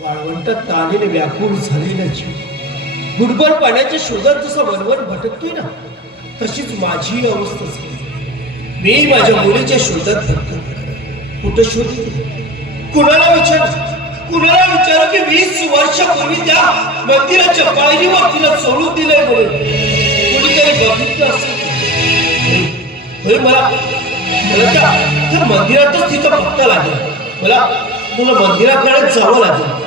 वाळवंटात तानेने व्याकुळ झालेला जीव गुडबर पाण्याच्या शोधात जसा वरवर भटकतोय ना तशीच माझी अवस्था झाली. मी माझ्या मुलीच्या शोधात भटकत कुठं शोधतो कुणाला विचार? कुणाला विचार की वीस वर्षापूर्वी त्या मंदिराच्या पायरीवर तिला सोडून दिलंय म्हणून? कुणीतरी बघितलं असेल मला मला त्या मंदिरातच तिचा पत्ता लागेल. मला तुला मंदिराकडे जावं लागेल.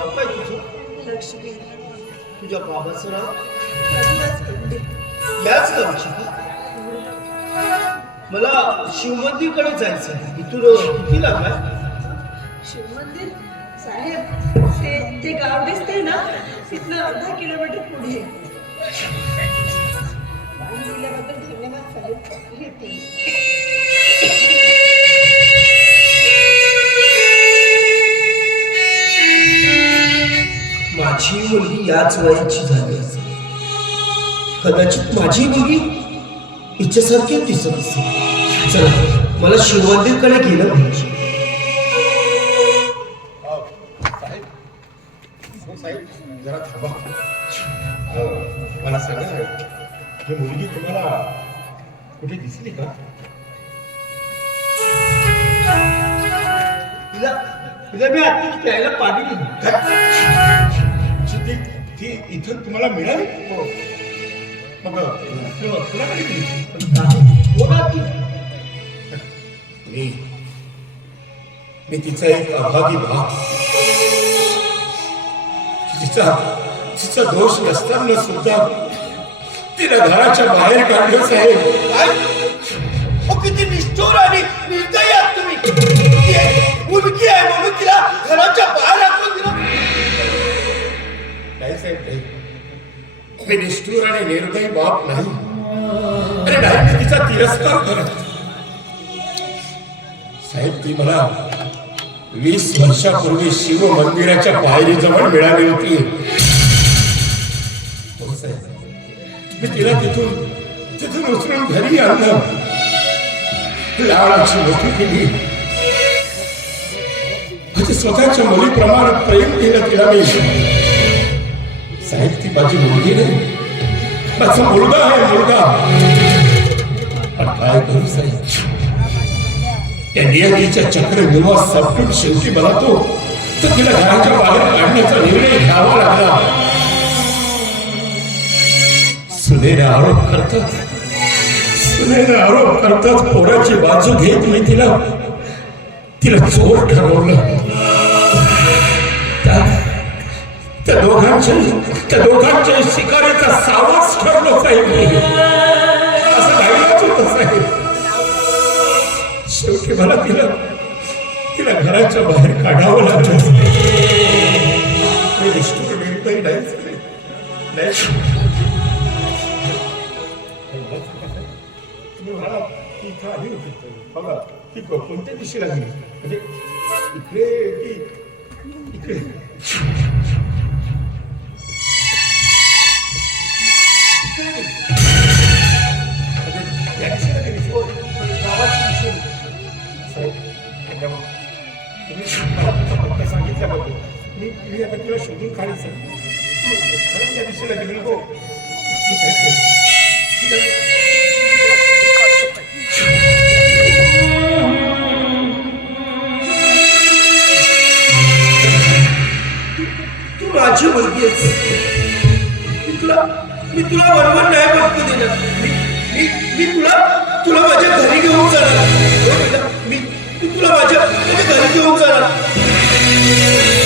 नाव काय तुझं लक्ष्मी तुझ्या बाबाचं नाव याच गावची मला शिवमंदिरकडे जायचं आहे इथून किती लागला शिव मंदिर साहेब ते ते गाव दिसते ना तिथनं अर्धा किलोमीटर पुढे दिल्याबद्दल धन्यवाद साहेब माझी मुलगी याच वयाची झाली. असेल कदाचित माझी मुलगी हिच्यासारखी दिसत असेल. चला मला शिवमंदिरकडे गेलं पाहिजे. हो, जरा थांबा. हो, मला सांगा ही मुलगी तुम्हाला कुठे दिसली का? तिला तिला मी आता प्यायला पाणी दिलं. ती इथं तुम्हाला मिळाली? हो. मग तुला- की मी मी तिचा एक अभागी भाग तिचा तिचा दोष नसताना सुद्धा तिला घराच्या बाहेर काढलं साहेब. काय? अहो, किती निष्ठुर आणि निर्दयी आहात तुम्ही. आहे मुलगी आहे म्हणून तिला घराच्या बाहेर हाकलून मी निष्ठूर आणि निर्दयी बाप नाही. अरे नाही मी तिचा तिरस्कार करत साहेब ती मला वीस वर्षापूर्वी शिव मंदिराच्या पायरीजवळ मिळाली होती. हो, मी तिला तिथून तिथून उचलून घरी आणलं. लाडाची मोठी केली. म्हणजे स्वतःच्या मुलीप्रमाणे प्रेम केलं तिला मी. साहेब ती माझी मुलगी नाही. माझा मुलगा आहे मुलगा. पण काय करू साहेब? या नियतीच्या चक्र विवाह शेवटी मला तो तर तिला घराच्या बाहेर काढण्याचा निर्णय घ्यावा लागला. सुनेने आरोप करतात. सुनेने आरोप करतात पोराची बाजू घेत मी तिला तिला चोर ठरवलं. त्या दोघांच्या त्या दोघांच्या शिकारीचा सावाच ठरलो साहेब असं घडलंच होत साहेब. शेवटी मला तिला तिला घराच्या बाहेर काढावं लागलं मी नाही बघा ती कोणत्या दिशेला गेली? म्हणजे इकडे की इकडे? साहेब, धन्यवाद. तुम्ही मला सांगितल्याबद्दल मी मी आता शोधून काढेल सर खरंच हो ठीक आहे ठीक आहे तू माझी मुलगी मी तुला मी तुला वरवर नाही बघतो देणार मी मी तुला तुला माझ्या घरी घेऊन जाणार मी तुला माझ्या घरी घेऊन जाणार.